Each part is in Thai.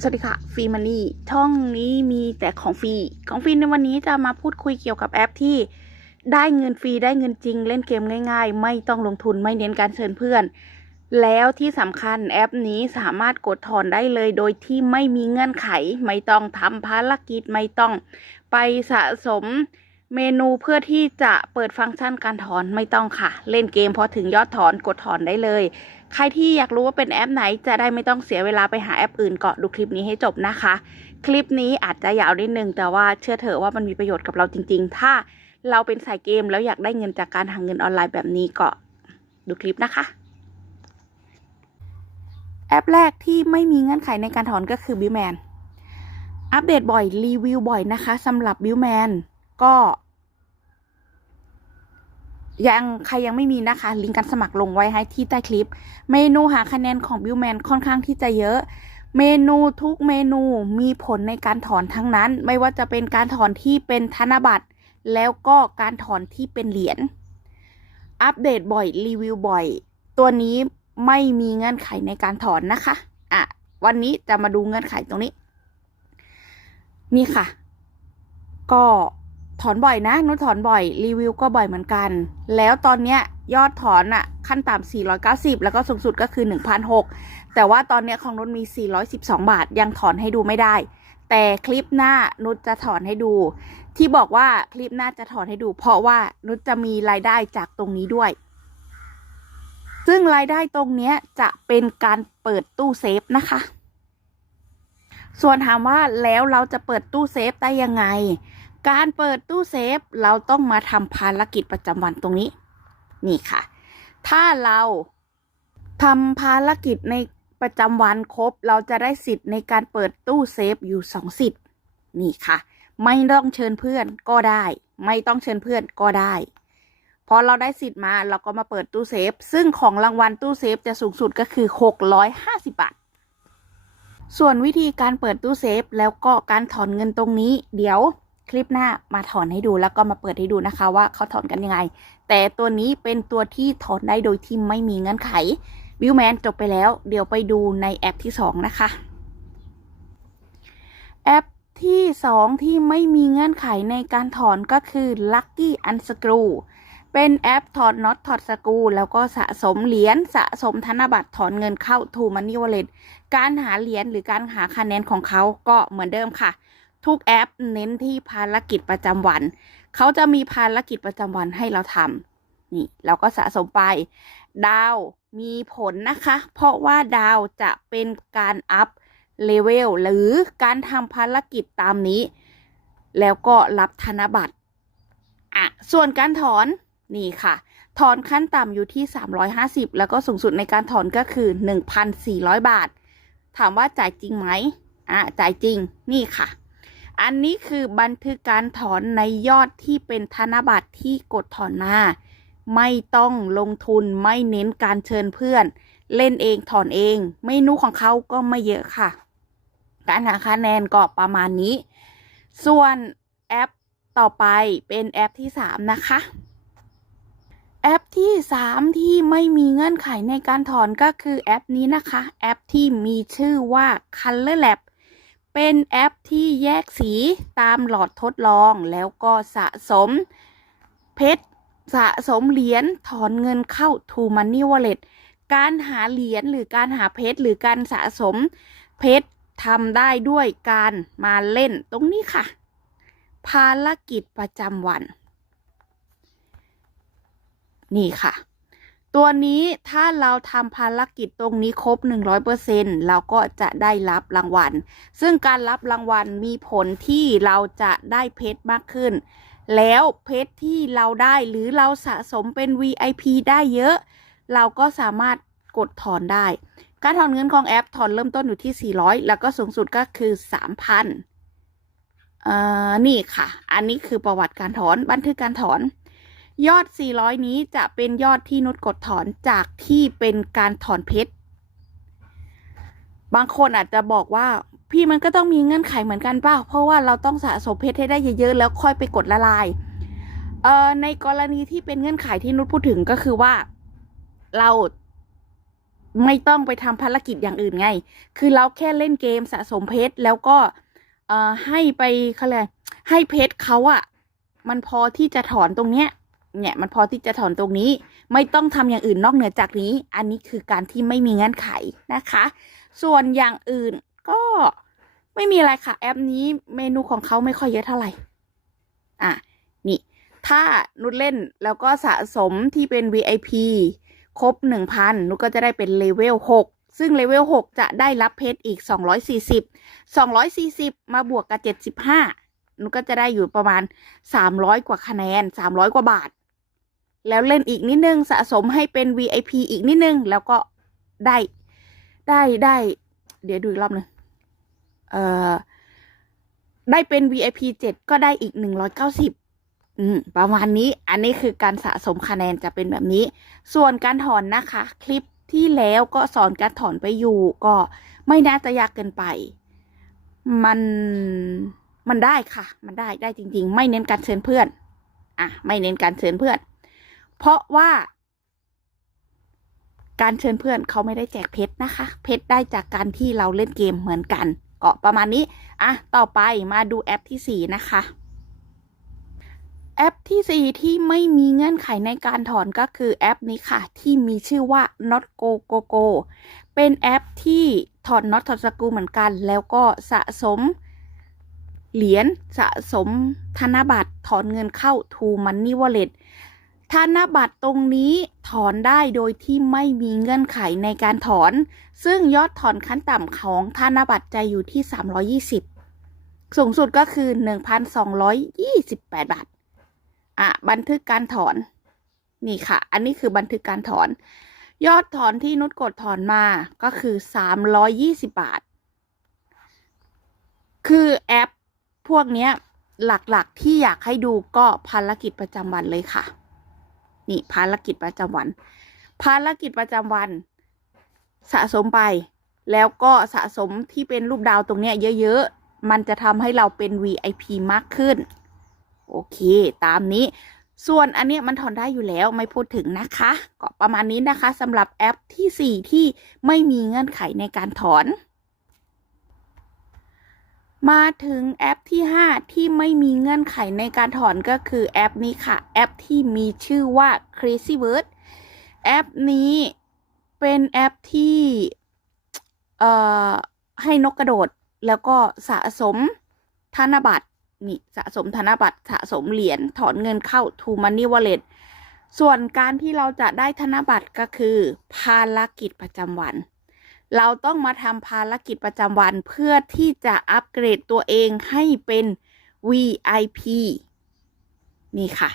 สวัสดีค่ะฟรีมันนี่ช่องนี้มีแต่ของฟรีของฟรีในวันนี้จะมาพูดคุยเกี่ยวกับแอปที่ได้เงินฟรีได้เงินจริง เล่นเกมง่าย ๆ ไม่ต้องลงทุนไม่เน้นการเชิญเพื่อน แล้วที่สำคัญแอปนี้สามารถกดถอนได้เลยโดยที่ไม่มีเงื่อนไข ไม่ต้องทำภารกิจไม่ต้อง ไปสะสมเมนูเพื่อที่จะเปิดฟังก์ชันการถอนไม่ต้องค่ะ เล่นเกมพอถึงยอดถอนกดถอนได้เลย ใครที่อยากรู้ว่าเป็นแอปไหนจะได้ไม่ต้องเสียเวลาไปหาแอปอื่นเก็ดูคลิปนี้ให้จบนะคะ คลิปนี้อาจจะยาวนิดนึงแต่ว่าเชื่อเถอะว่ามันมีประโยชน์กับเราจริง ๆ ถ้าเราเป็นสายเกมแล้วอยากได้เงินจากการหาเงินออนไลน์แบบนี้เก็ดูคลิปนะคะแอปแรกที่ไม่มีเงื่อนไขในการถอนก็คือ b ิ l แมนอัปเดตบ่อย รีวิวบ่อยนะคะสำหรับ b ิ l แมนก็ ยังใครยังไม่มีนะคะ ลิงก์การสมัครลงไว้ให้ที่ใต้คลิป เมนูหาคะแนนของบิวแมนค่อนข้างที่จะเยอะ เมนูทุกเมนูมีผลในการถอนทั้งนั้น ไม่ว่าจะเป็นการถอนที่เป็นธนบัตร แล้วก็การถอนที่เป็นเหรียญอัปเดตบ่อยรีวิวบ่อย ตัวนี้ไม่มีเงื่อนไขในการถอนนะคะอะวันนี้จะมาดูเงื่อนไขตรงนี้ นี่ค่ะ ก็ ถอนบ่อยนะนุชถอนบ่อยรีวิวก็บ่อยเหมือนกัน แล้วตอนเนี้ยยอดถอนอะขั้นต่ำ490 แล้วก็สูงสุดก็คือ1,600แต่ว่าตอนเนี้ยของนุชมี 412 บาท ยังถอนให้ดูไม่ได้ แต่คลิปหน้านุชจะถอนให้ดู ที่บอกว่าคลิปหน้าจะถอนให้ดู เพราะว่านุชจะมีรายได้จากตรงนี้ด้วย ซึ่งรายได้ตรงเนี้ยจะเป็นการเปิดตู้เซฟนะคะ ส่วนถามว่าแล้วเราจะเปิดตู้เซฟได้ยังไง การเปิดตู้เซฟเราต้องมาทำภารกิจประจำวันตรงนี้ นี่ค่ะ ถ้าเราทำภารกิจในประจำวันครบ เราจะได้สิทธิ์ในการเปิดตู้เซฟอยู่สองสิทธิ์นี่ค่ะ ไม่ต้องเชิญเพื่อนก็ได้ ไม่ต้องเชิญเพื่อนก็ได้พอเราได้สิทธิ์มาเราก็มาเปิดตู้เซฟ ซึ่งของรางวัลตู้เซฟจะสูงสุดก็คือ 650 บาท ส่วนวิธีการเปิดตู้เซฟแล้วก็การถอนเงินตรงนี้ เดี๋ยว คลิปหน้ามาถอนให้ดูแล้วก็มาเปิดให้ดูนะคะว่าเขาถอนกันยังไง แต่ตัวนี้เป็นตัวที่ถอนได้โดยที่ไม่มีเงื่อนไขวิวแมนจบไปแล้ว เดี๋ยวไปดูในแอปที่ 2 นะคะ แอปที่ 2 ที่ไม่มีเงื่อนไขในการถอนก็คือ Lucky Unscrew เป็นแอปถอดน็อตถอดสกรูแล้วก็สะสมเหรียญสะสมธนบัตรถอนเงินเข้า To Money Wallet การหาเหรียญหรือการหาคะแนนของเขาก็เหมือนเดิมค่ะ ทุกแอปเน้นที่ภารกิจประจำวัน เขาจะมีภารกิจประจำวันให้เราทำนี่ เราก็สะสมไป ดาวมีผลนะคะ เพราะว่าดาวจะเป็นการอัพเลเวลหรือการทำภารกิจตามนี้ แล้วก็รับธนบัตรอะส่วนการถอนนี่ค่ะ ถอนขั้นต่ำอยู่ที่ 350 แล้วก็สูงสุดในการถอนก็คือ 1,400 บาท ถามว่าจ่ายจริงไหมอะจ่ายจริงนี่ค่ะ อันนี้คือบันทึกการถอนในยอดที่เป็นธนบัตรที่กดถอนมาไม่ต้องลงทุนไม่เน้นการเชิญเพื่อน เล่นเองถอนเอง เมนูของเขาก็ไม่เยอะค่ะ การหาคะแนนก็ประมาณนี้ ส่วนแอปต่อไปเป็นแอปที่ 3 นะคะ แอปที่ 3 ที่ไม่มีเงื่อนไขในการถอนก็คือแอปนี้นะคะ แอปที่มีชื่อว่า Color Lab เป็นแอปที่แยกสีตามหลอดทดลองแล้วก็สะสมเพชรสะสมเหรียญถอนเงินเข้า To Money Wallet การหาเหรียญหรือการหาเพชรหรือการสะสมเพชรทำได้ด้วยการมาเล่นตรงนี้ค่ะ ภารกิจประจำวัน นี่ค่ะ ตัวนี้ถ้าเราทำภารกิจตรงนี้ครบ 100%เราก็จะได้รับรางวัล ซึ่งการรับรางวัลมีผลที่เราจะได้เพชรมากขึ้น แล้วเพชรที่เราได้หรือเราสะสมเป็น VIP ได้เยอะ เราก็สามารถกดถอนได้ การถอนเงินของแอปถอนเริ่มต้นอยู่ที่ 400 แล้วก็สูงสุดก็คือ 3,000เอ่อนี่ค่ะ อันนี้คือประวัติการถอนบันทึกการถอน ยอด 400 นี้จะเป็นยอดที่นุชกดถอนจากที่เป็นการถอนเพชร บางคนอาจจะบอกว่าพี่มันก็ต้องมีเงื่อนไขเหมือนกันเปล่า เพราะว่าเราต้องสะสมเพชรให้ได้เยอะๆ แล้วค่อยไปกดละลาย เอ่อ ในกรณีที่เป็นเงื่อนไขที่นุชพูดถึงก็คือว่าเราไม่ต้องไปทำภารกิจอย่างอื่นไง คือเราแค่เล่นเกมสะสมเพชรแล้วก็ เอ่อ ให้ไปเขาเลยกให้เพชรเขาอะมันพอที่จะถอนตรงเนี้ย เนี่ยมันพอที่จะถอนตรงนี้ ไม่ต้องทำอย่างอื่นนอกเหนือจากนี้ อันนี้คือการที่ไม่มีเงื่อนไขนะคะ ส่วนอย่างอื่นก็ไม่มีอะไรค่ะแอปนี้เมนูของเขาไม่ค่อยเยอะเท่าไหร่อะนี่ถ้านุชเล่นแล้วก็สะสมที่เป็น VIP ครบ 1,000 นุชก็จะได้เป็นเลเวล6ซึ่งเลเวล6จะได้รับเพชรอีก 240 240 มาบวกกับ 75นุชก็จะได้อยู่ประมาณ 300 กว่าคะแนน 300 กว่าบาท แล้วเล่นอีกนิดนึงสะสมให้เป็น VIP อีกนิดนึง แล้วก็ได้ได้ได้ เดี๋ยวดูอีกรอบหนึงเอ่อได้เป็น VIP 7 ก็ได้อีก 190อืมประมาณนี้ อันนี้คือการสะสมคะแนนจะเป็นแบบนี้ ส่วนการถอนนะคะ คลิปที่แล้วก็สอนการถอนไปอยู่ก็ไม่น่าจะยากเกินไป มันมันได้ค่ะ มันได้ได้จริง ๆ ไม่เน้นการเชิญเพื่อน อะ ไม่เน้นการเชิญเพื่อน เพราะว่า การเชิญเพื่อนเขาไม่ได้แจกเพชรนะคะ เพชรได้จากการที่เราเล่นเกมเหมือนกันก็ประมาณนี้ อะ ต่อไปมาดูแอปที่สี่นะคะ แอปที่สี่ที่ไม่มีเงื่อนไขในการถอนก็คือแอปนี้ค่ะ ที่มีชื่อว่า not go go go เป็นแอปที่ถอน not ถอนสกูเหมือนกัน แล้วก็สะสมเหรียญสะสมธนบัตรถอนเงินเข้า to money wallet ธนบัตรตรงนี้ถอนได้โดยที่ไม่มีเงื่อนไขในการถอน ซึ่งยอดถอนขั้นต่ำของธนบัตรจะอยู่ที่ 320 สูงสุดก็คือ 1,228 บาท อะ บันทึกการถอน นี่ค่ะ อันนี้คือบันทึกการถอน ยอดถอนที่นุชกดถอนมาก็คือ 320 บาท คือแอปพวกนี้หลักๆที่อยากให้ดูก็ภารกิจประจำวันเลยค่ะ นี่ภารกิจประจำวัน ภารกิจประจำวัน สะสมไป แล้วก็สะสมที่เป็นรูปดาวตรงเนี้ยเยอะๆ มันจะทำให้เราเป็น VIP มากขึ้น โอเค ตามนี้ ส่วนอันนี้มันถอนได้อยู่แล้วไม่พูดถึงนะคะ ก็ประมาณนี้นะคะสำหรับแอปที่ 4 ที่ไม่มีเงื่อนไขในการถอน มาถึงแอปที่ 5 ที่ไม่มีเงื่อนไขในการถอนก็คือแอปนี้ค่ะ แอปที่มีชื่อว่า Crazy Bird แอปนี้เป็นแอปที่เอ่อให้นกกระโดดแล้วก็สะสมธนบัตรนี่สะสมธนบัตรสะสมเหรียญถอนเงินเข้า to money wallet ส่วนการที่เราจะได้ธนบัตรก็คือภารกิจประจำวัน เราต้องมาทำภารกิจประจำวันเพื่อที่จะอัปเกรดตัวเองให้เป็น VIP นี่ค่ะ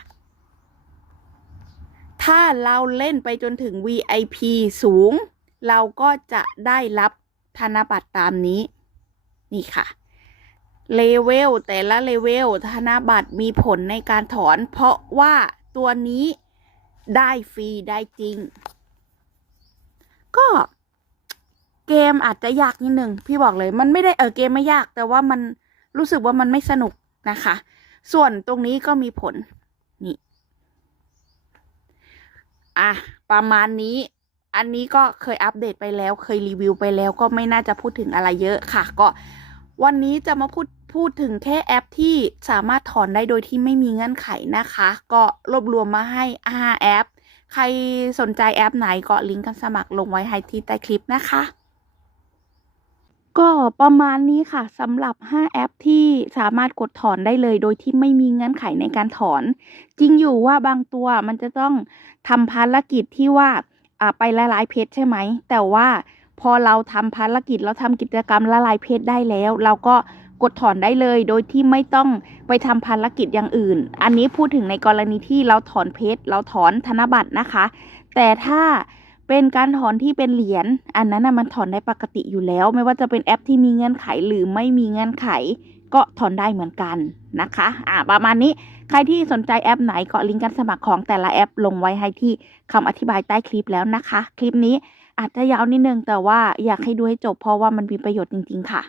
ถ้าเราเล่นไปจนถึง VIP สูง เราก็จะได้รับธนบัตรตามนี้ นี่ค่ะเลเวลแต่ละเลเวลธนบัตรมีผลในการถอน เพราะว่าตัวนี้ได้ฟรีได้จริง ก็ เกมอาจจะยากนิดนึงพี่บอกเลยมันไม่ได้เออเกมไม่ยาก แต่ว่ามันรู้สึกว่ามันไม่สนุกนะคะ ส่วนตรงนี้ก็มีผลนี่อะประมาณนี้ อันนี้ก็เคยอัปเดตไปแล้ว เคยรีวิวไปแล้วก็ไม่น่าจะพูดถึงอะไรเยอะค่ะ ก็วันนี้จะมาพูดพูดถึงแค่แอปที่สามารถถอนได้โดยที่ไม่มีเงื่อนไขนะคะ ก็รวบรวมมาให้ 5 แอป ใครสนใจแอปไหนก็ลิงก์การสมัครลงไว้ให้ที่ใต้คลิปนะคะ ก็ประมาณนี้ค่ะสำหรับ 5 แอปที่สามารถกดถอนได้เลย โดยที่ไม่มีเงื่อนไขในการถอน จริงอยู่ว่าบางตัวมันจะต้องทำภารกิจที่ว่าไปละลายเพชรใช่ไหม แต่ว่าพอเราทำภารกิจเราทำกิจกรรมละลายเพชรได้แล้ว เราก็กดถอนได้เลย โดยที่ไม่ต้องไปทำภารกิจอย่างอื่น อันนี้พูดถึงในกรณีที่เราถอนเพชรเราถอนธนบัตรนะคะ แต่ถ้า เป็นการถอนที่เป็นเหรียญ อันนั้นนะมันถอนได้ปกติอยู่แล้ว ไม่ว่าจะเป็นแอปที่มีเงื่อนไขหรือไม่มีเงื่อนไข ก็ถอนได้เหมือนกันนะคะ อ่าประมาณนี้ ใครที่สนใจแอปไหนก็ลิงก์การสมัครของแต่ละแอปลงไว้ให้ที่คำอธิบายใต้คลิปแล้วนะคะ คลิปนี้อาจจะยาวนิดนึงแต่ว่าอยากให้ดูให้จบเพราะว่ามันมีประโยชน์จริง ๆ ค่ะ